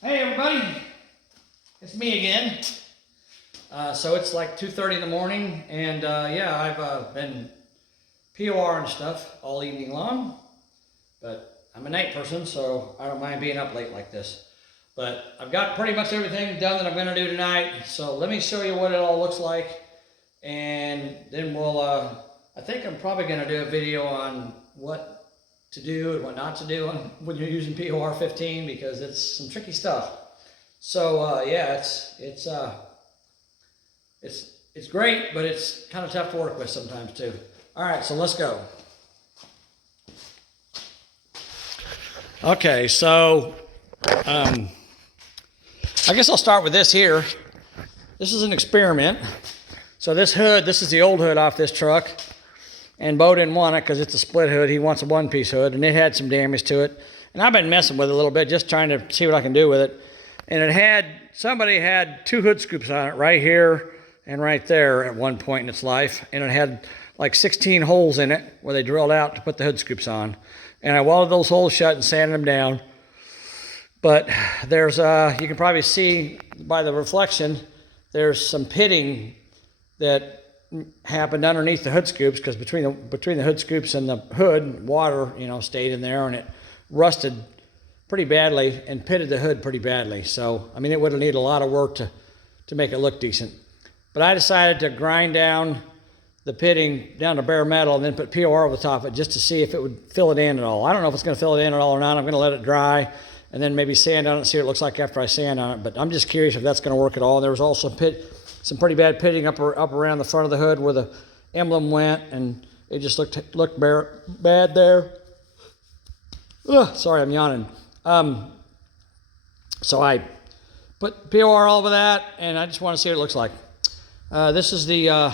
Hey everybody, it's me again. So it's like 2:30 in the morning, and yeah, I've been POR and stuff all evening long, but I'm a night person, so I don't mind being up late like this. But I've got pretty much everything done that I'm going to do tonight, so let me show you what it all looks like, and then we'll, I think I'm probably going to do a video on what to do and what not to do when you're using POR15, because it's some tricky stuff. So yeah, it's great, but it's kind of tough to work with sometimes too. All right, so let's go. Okay, so I guess I'll start with this here. This is an experiment. So this hood, this is the old hood off this truck. And Bo didn't want it because it's a split hood. He wants a one-piece hood, and it had some damage to it. And I've been messing with it a little bit, just trying to see what I can do with it. And somebody had two hood scoops on it, right here and right there at one point in its life. And it had like 16 holes in it where they drilled out to put the hood scoops on. And I welded those holes shut and sanded them down. But there's, you can probably see by the reflection, there's some pitting that happened underneath the hood scoops, because between the hood scoops and the hood, water, stayed in there, and it rusted pretty badly and pitted the hood pretty badly. So, I mean, it would have needed a lot of work to make it look decent. But I decided to grind down the pitting down to bare metal and then put POR over the top of it just to see if it would fill it in at all. I don't know if it's going to fill it in at all or not. I'm going to let it dry and then maybe sand on it and see what it looks like after I sand on it. But I'm just curious if that's going to work at all. There was also some pretty bad pitting up around the front of the hood where the emblem went, and it just looked bad there. Ugh, sorry, I'm yawning. So I put POR all over that, and I just want to see what it looks like. This is the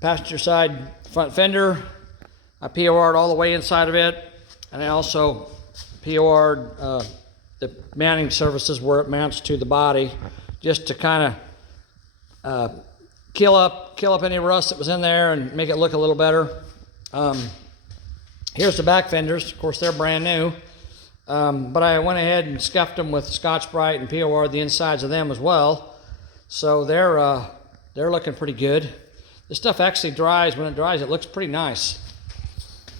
passenger side front fender. I POR'd all the way inside of it, and I also POR'd the mounting surfaces where it mounts to the body, just to kind of kill up any rust that was in there and make it look a little better. Here's the back fenders. Of course, they're brand new. But I went ahead and scuffed them with Scotch-Brite and POR'd the insides of them as well. So they're looking pretty good. This stuff actually dries. When it dries, it looks pretty nice.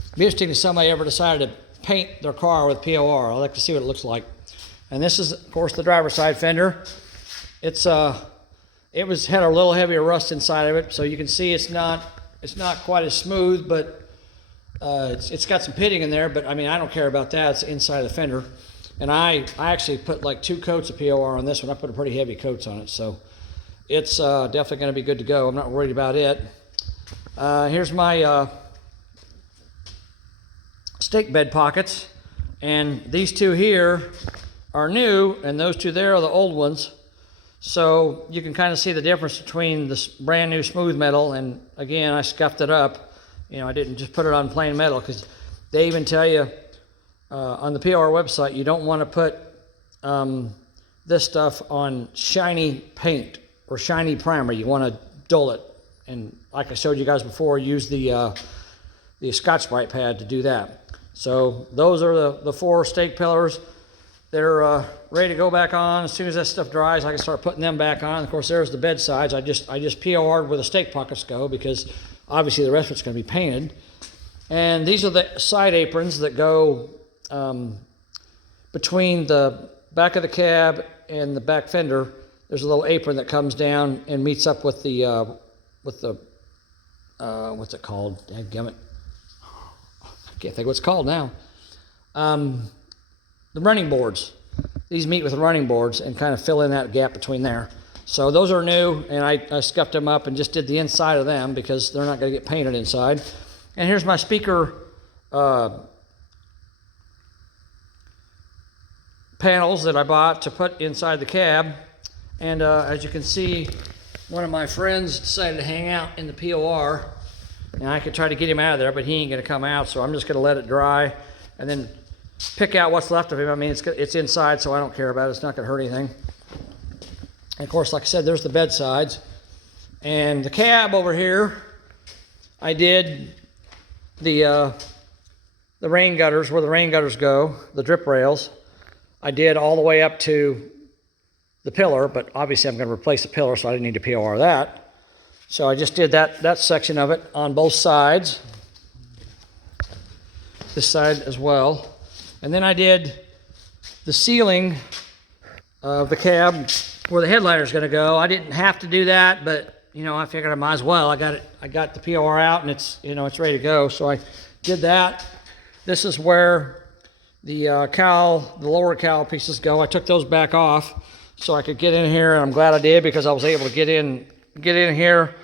It'd be interesting if somebody ever decided to paint their car with POR. I'd like to see what it looks like. And this is, of course, the driver's side fender. It had a little heavier rust inside of it, so you can see it's not quite as smooth, but it's got some pitting in there. But I mean, I don't care about that. It's inside the fender. And I actually put like 2 coats of POR on this one. I put a pretty heavy coats on it, so it's definitely going to be good to go. I'm not worried about it. Here's my stake bed pockets, and these 2 here are new, and those 2 there are the old ones. So you can kind of see the difference between this brand new smooth metal, and again, I scuffed it up. I didn't just put it on plain metal, because they even tell you on the POR website you don't want to put this stuff on shiny paint or shiny primer. You want to dull it, and like I showed you guys before, use the Scotch-Brite pad to do that. So those are the 4 stake pillars. They're ready to go back on. As soon as that stuff dries, I can start putting them back on. Of course, there's the bed sides. I just POR'd where the stake pockets go, because obviously the rest of it's going to be painted. And these are the side aprons that go between the back of the cab and the back fender. There's a little apron that comes down and meets up with the what's it called? Dadgummit. I can't think what's called now. The running boards. These meet with the running boards and kind of fill in that gap between there. So those are new, and I scuffed them up and just did the inside of them because they're not going to get painted inside. And here's my speaker panels that I bought to put inside the cab. And as you can see, one of my friends decided to hang out in the POR. Now I could try to get him out of there, but he ain't going to come out, so I'm just going to let it dry and then pick out what's left of him. I mean, it's inside, so I don't care about it. It's not going to hurt anything. And of course, like I said, there's the bed sides. And the cab over here, I did the rain gutters, where the rain gutters go, the drip rails. I did all the way up to the pillar, but obviously I'm going to replace the pillar, so I didn't need to POR that. So I just did that section of it on both sides. This side as well. And then I did the ceiling of the cab where the headliner is going to go. I didn't have to do that, but you know, I figured I might as well. I got the POR out, and it's, you know, it's ready to go. So I did that. This is where the cowl, the lower cowl pieces go. I took those back off so I could get in here, and I'm glad I did, because I was able to get in here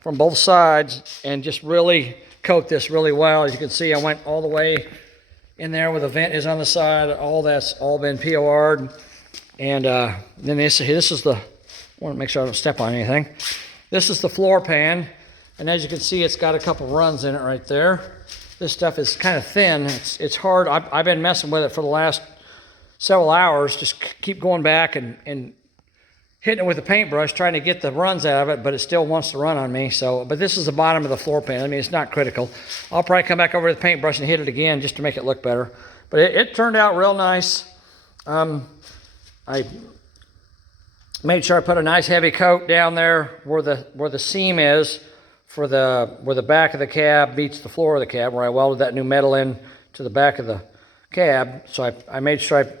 from both sides and just really coat this really well. As you can see, I went all the way in there where the vent is on the side. All that's all been POR'd. And then this is the, I want to make sure I don't step on anything. This is the floor pan, and as you can see, it's got a couple runs in it right there. This stuff is kind of thin. It's hard. I've been messing with it for the last several hours. Just keep going back and hitting it with a paintbrush, trying to get the runs out of it, but it still wants to run on me. So, but this is the bottom of the floor pan. I mean, it's not critical. I'll probably come back over to the paintbrush and hit it again just to make it look better. But it turned out real nice. I made sure I put a nice heavy coat down there where the seam is for where the back of the cab meets the floor of the cab, where I welded that new metal in to the back of the cab. So I made sure I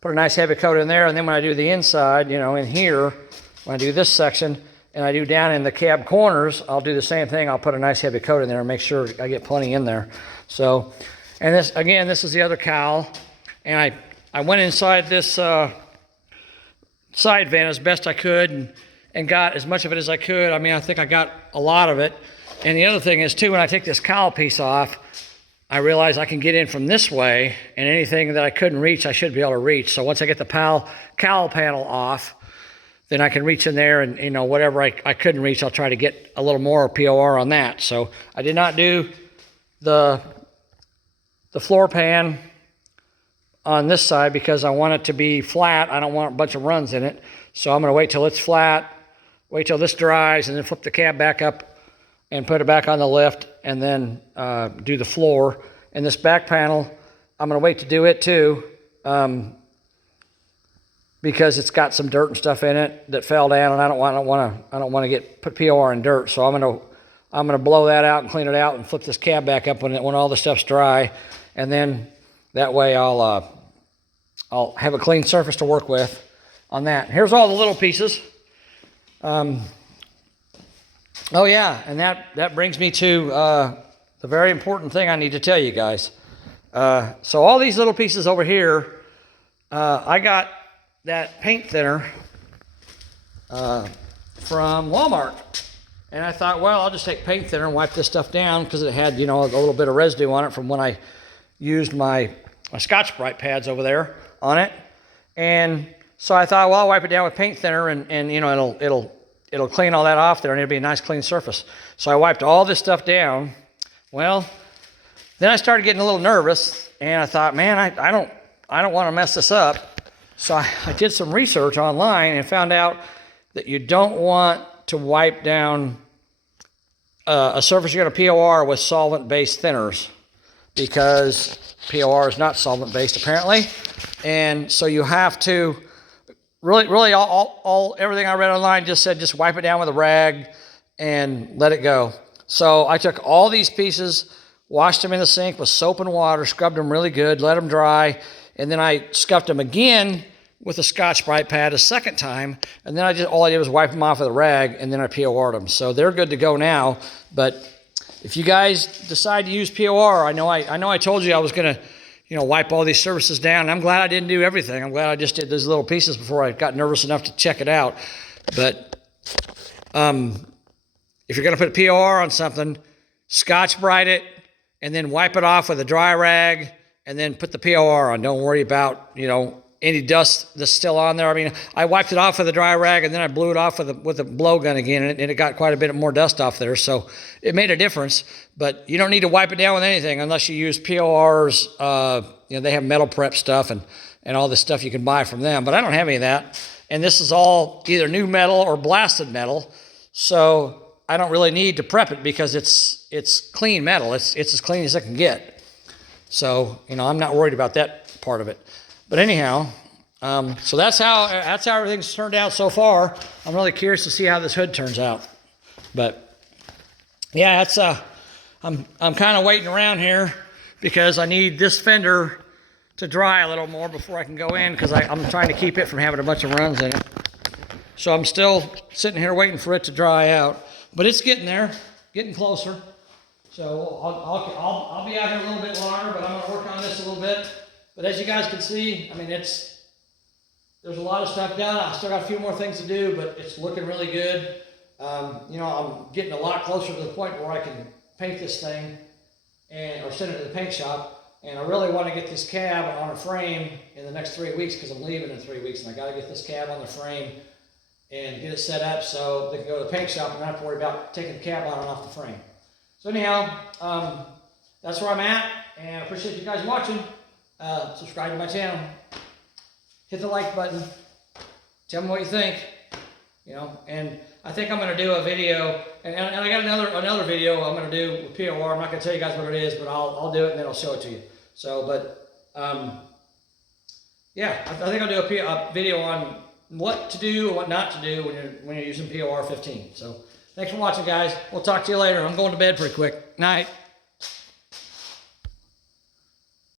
put a nice heavy coat in there, and then when I do the inside, you know, in here, when I do this section, and I do down in the cab corners, I'll do the same thing. I'll put a nice heavy coat in there and make sure I get plenty in there. So, and this, again, this is the other cowl, and I went inside this side vent as best I could and got as much of it as I could. I mean, I think I got a lot of it. And the other thing is, too, when I take this cowl piece off, I realize I can get in from this way, and anything that I couldn't reach, I should be able to reach. So once I get the cowl panel off, then I can reach in there, and, you know, whatever I couldn't reach, I'll try to get a little more POR on that. So I did not do the floor pan on this side because I want it to be flat. I don't want a bunch of runs in it. So I'm going to wait till it's flat, wait till this dries, and then flip the cab back up and put it back on the lift, and then do the floor. And this back panel, I'm going to wait to do it too, because it's got some dirt and stuff in it that fell down, and I don't want to put POR in dirt. So I'm going to blow that out and clean it out and flip this cab back up when all the stuff's dry, and then that way I'll have a clean surface to work with on that. Here's all the little pieces. Oh yeah, and that brings me to the very important thing I need to tell you guys. So all these little pieces over here, I got that paint thinner from Walmart. And I thought, well, I'll just take paint thinner and wipe this stuff down, because it had, you know, a little bit of residue on it from when I used my Scotch-Brite pads over there on it. And so I thought, well, I'll wipe it down with paint thinner, and you know, it'll clean all that off there, and it'll be a nice clean surface. So I wiped all this stuff down. Well, then I started getting a little nervous, and I thought, man, I don't want to mess this up. So I did some research online and found out that you don't want to wipe down a surface you're going to POR with solvent-based thinners, because POR is not solvent-based apparently. And so you have to really everything I read online just said just wipe it down with a rag and let it go. So I took all these pieces, washed them in the sink with soap and water, scrubbed them really good, let them dry, and then I scuffed them again with a Scotch-Brite pad a second time, and then all I did was wipe them off with a rag, and then I POR'd them. So they're good to go now. But if you guys decide to use POR, I know I told you I was going to, you know, wipe all these surfaces down. And I'm glad I didn't do everything. I'm glad I just did those little pieces before I got nervous enough to check it out. But if you're going to put POR on something, Scotch-Brite it, and then wipe it off with a dry rag, and then put the POR on. Don't worry about, you know, any dust that's still on there. I mean, I wiped it off with a dry rag, and then I blew it off with a blowgun again, and it got quite a bit more dust off there. So it made a difference. But you don't need to wipe it down with anything unless you use PORs. You know, they have metal prep stuff and all this stuff you can buy from them. But I don't have any of that. And this is all either new metal or blasted metal. So I don't really need to prep it because it's clean metal. It's as clean as it can get. So, you know, I'm not worried about that part of it. But anyhow, So that's how everything's turned out so far. I'm really curious to see how this hood turns out. But yeah, it's I'm kind of waiting around here because I need this fender to dry a little more before I can go in, because I'm trying to keep it from having a bunch of runs in it. So I'm still sitting here waiting for it to dry out, but it's getting there, getting closer. So I'll be out here a little bit longer, but I'm going to work on this a little bit. But as you guys can see, I mean, there's a lot of stuff done. I still got a few more things to do, but it's looking really good. You know, I'm getting a lot closer to the point where I can paint this thing or send it to the paint shop. And I really want to get this cab on a frame in the next 3 weeks, because I'm leaving in 3 weeks, and I got to get this cab on the frame and get it set up so they can go to the paint shop and not have to worry about taking the cab on and off the frame. So anyhow, that's where I'm at, and I appreciate you guys watching. Subscribe to my channel, hit the like button, tell me what you think, you know. And I think I'm going to do a video, and I got another video I'm going to do with POR. I'm not going to tell you guys what it is, but I'll do it and then I'll show it to you. So, but yeah, I think I'll do a video on what to do and what not to do when you're using POR15. So thanks for watching, guys. We'll talk to you later. I'm going to bed pretty quick. Night.